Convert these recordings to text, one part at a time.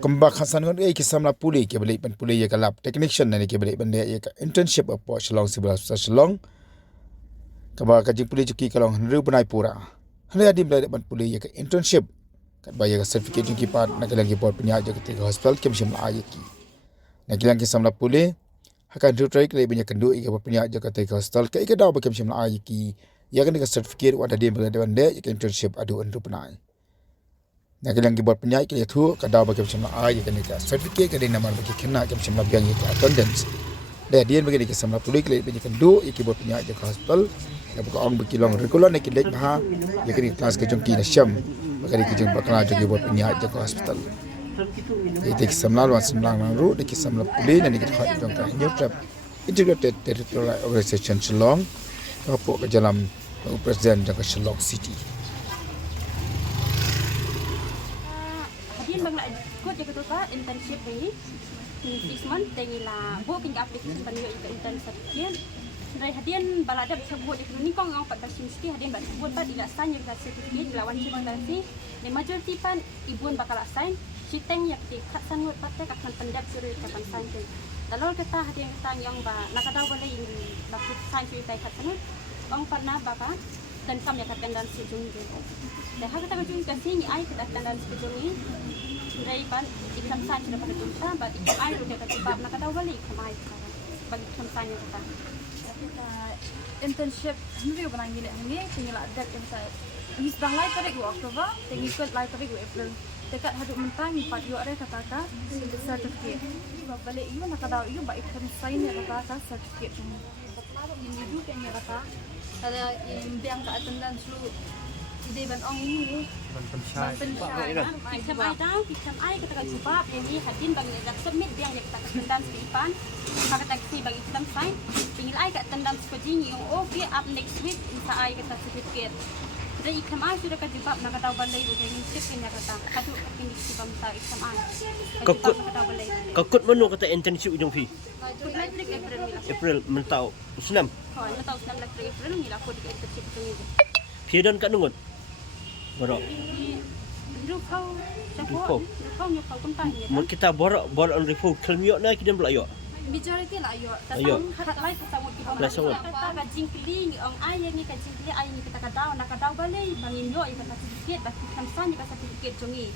kembak hasan ngon ke samla puli ke balik pan puli ya kalap technician ni ke balik benda ya internship apa Shillong sebelah Shillong kembak kaji puli juki kalong henru benai pura henru adi balik pan puli ya ke internship kat bayar certificate juki pat nak lagi buat penyaja ketika hospital ke mesti melayu ki nak lagi samla puli akan dutrai ke banyak kendu ke penyaja ketika hospital ke dah ke mesti melayu ki ya kan ke certificate ada dia benda ya ke internship adu henru benai nak lagi buat penyai ke itu kada bagi macam ai kan ka certificate ke nama bagi kena ke macam biang ke attendance dia bagi ke samla puli ke bagi kendu ke buat penyai ke hospital ya buka orang bagi long regular nak lek ha ya kan kelas ke jongki na syam bagi ke jong bakal ke buat penyai ke hospital itu ke samla wan samla ru ke samla puli dan ke hot jong ka new trap integrated territorial organization Shillong apa ke dalam presiden ke Shillong city ikut je ketua internship ni 6 month tengila buat king application panio intern certificate dari hadian balada bisa buat di ni kong ngau pada mesti hadian bak buat pada tidak sign juga certificate lawan cuma nanti ni majority pan ibun bakal sign citeng yak ti khasan buat patek akan pendap suruh kapan sign tu kalau kita hadian kita yang ba nakadaw balai ini bakit sign cerita khasan ong pernah bapa dan kami akan dan sejung je dah kita kajung kasih ni ai kita dan sejung ni dari pan ikam sign sudah pada tunta ba ikam ai udah kata bab nakadaw balai ikam ai bagi ikam sign kita internship ni orang gila ni tinggal ada yang saya ini sedang live pada Oktober tinggal ikut live pada April dekat hadut mentang 4 yo ada kata certificate balik you nak tahu you baik kan sign ya kata certificate ni baru ini dulu kan ya kata ada yang tak attendance lu ide ban ong ini ban pensyai kita ai tahu kita ai kita kan sebab ini hadin bagi nak submit yang kita attendance di pan pakai taksi bagi kita sign tinggal ai kat attendance ko jing yung okay up next week isa ai kita certificate jadi ikam ai sudah ka jibab nak tahu balai udah ni tip ni kata kadu ini sibam ta ikam ai kakut menu kata internship ujung fi April mentau senam mentau senam lagi April ni lah ko di internship tu ni Fidan kat nungut borok Rukau nyokau pun tanya mun kita borok on refu kelmiok na kita belayok majority lah yo ayo lain kita mau kita kajing piling ong ai ni kajing piling ai ni kita nakadaw balai bangin yo kita certificate bagi kamsan kita certificate jongi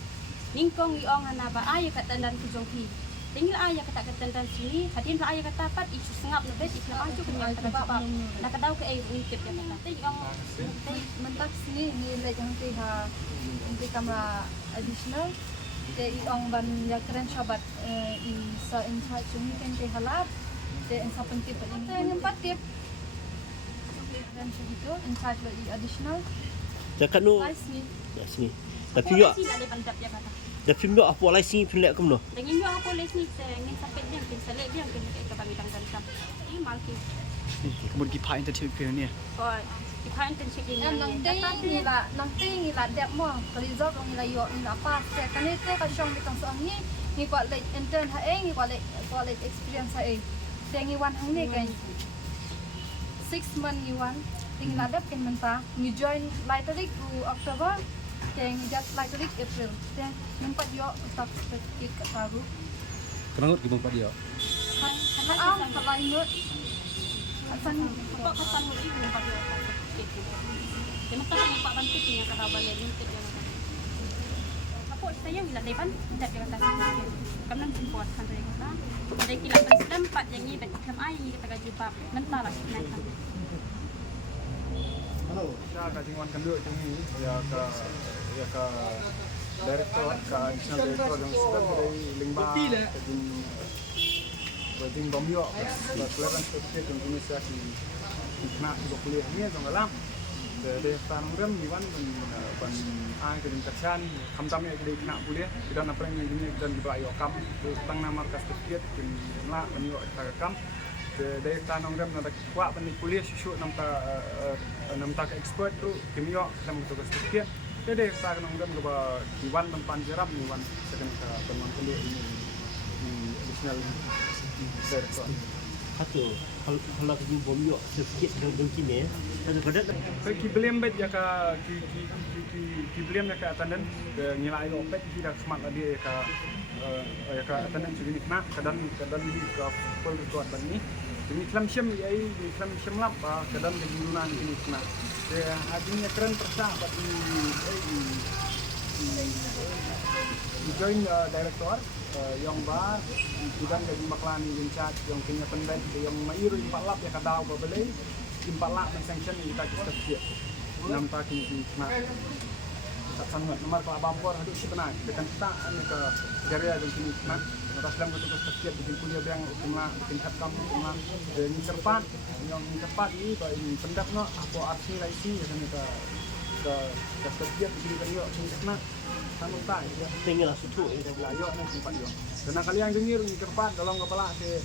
ningkong ong ana ba ai kata dan ku jongki tinggal ai kata dan sini hadin ba ai kata pat isu sengap lebet isu maju kenyang kata bab nakadaw ke ai ngitip ya kata ong mentak sini ni le jang ti ha nanti kamera additional de ong ban ya keren sahabat sa in charge ni kan te halap de in sa pentip ni yang empat tip dan segitu in charge bagi additional dekat nu sini tapi yo tapi yo apa lai sini pilih kum no dengan yo apa lai sini ngin sampai dia kin selek dia kin kita bagi tangkan kam ini malki kemudian kita internship ni oh kita internship ini nanti ni lah dep mo result ni lah yo ni apa kan itu ka syong di kang ni ni kuat le intern ha ni kuat le experience ha tengi wan hang ni kan 6 month ni wan ting la dep kan menta ni join laterik October teng just laterik April teng nampak yo tak sedikit baru kenangut gimana pak dia kalau ingat asan kok kasan mo ini nampak yo dia maka yang pak bantu punya kata balai lintip yang apa saya bila depan tidak dia kata karena import kan dia kata ada kilapan sedempat yang ini bagi kam ai kita gaji bab mentah lah nanti halo saya kajingan kenduk ini ya ke direktur ke national director yang sudah dari lingba kajing bomyo kelihatan seperti yang ini saya nak juga kuliah ni sama lam de tanong rem di wan ban ai ke intersan khamtam ya de nak kuliah tidak nak pernah ini dan di bayo kam tang nama markas tiket kin la banyo kam de tanong rem nak kwa ban kuliah susu namta expert tu kimio sam tu tiket de tanong rem ke di wan tempat jeram di wan sedang ke teman kuliah ini additional director Satu, kalau kerja bom yo sedikit dengan bengkin ya. Satu pada Ki belem bet ya ka ki belem ya ka attendant ngilai opet ki dah smart dia ya ka attendant segini nak kadan ni ka full record bani. Ini kelam syam ai di kelam syam lap kadan ke gunan ini nak. Ya artinya keren persah bagi join director yang bar dan dari maklan in charge yang kini pendek yang mairu 4 lap ya kadau berbelai 4 lap sanction kita kita nam ta kini nak sangat nomor kalau bampor itu sih benar tekan tak ke jari ada kini nak atas dalam ketugas tersiap bikin kuliah yang cuma bikin headcam cuma dan cepat yang cepat ini bayi pendek no apa arti laisi ya kan ke tersiap bikin kan yo nak sama tak ya tinggal suatu itu layo nanti pak yo dan kalian dengar ni cepat dalam kepala ke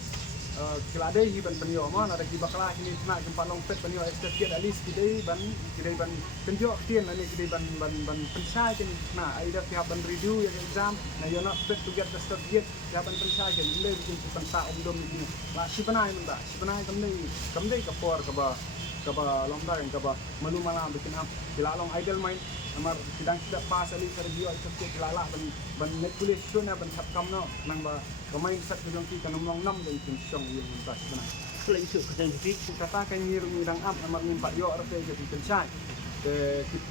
kelade hiban penyo mon ada ki bakla ini nak jumpa long pet penyo estet alis kidai ban penjo tien ani kidai ban pensai kan nah ada pihak ban review ya exam nah yo not fit to get the certificate pihak ban pensai kan le bikin pensa umdom ini la si panai menda si panai kamdei ka por ka ba long da ka ba manu malam bikin am bila long idle mind amar sidang tidak pas ali review certificate lala ban net kuliah suna ban sapkam no nang ba kemain set bidang kita nomor 6 dan pensong yang mentas benar. kalau itu kerjaan itu Kata kan ngiru ngirang am amar min pak yo rasa jadi pensai.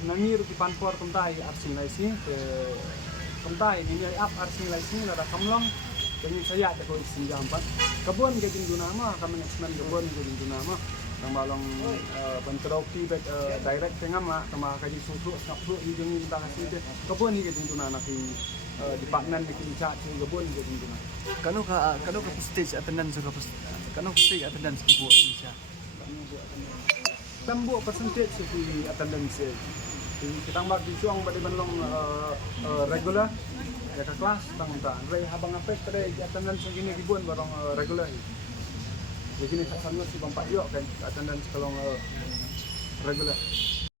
Nangiru ki panpor temtai arsin laisi temtai ini up arsin laisi ada kamlong dan saya ada ko isin jampan. Kebun ke jin dunama kami explain kebun ke jin dunama nang balong bentroki back direct tengama sama kaji susu sapsu ujung kita kasih kebun ke jin dunana ki di partner bikin chat kebun ke jin dunana. Kano ka stage attendance ka kano stage attendance ibu Indonesia. Tambo percentage di attendance kita bagi suang bagi benlong regular ya ke kelas tang rei habang apek tadi attendance segini ribuan barang regular begini tak sangat si bampak yo kan attendance kalau regular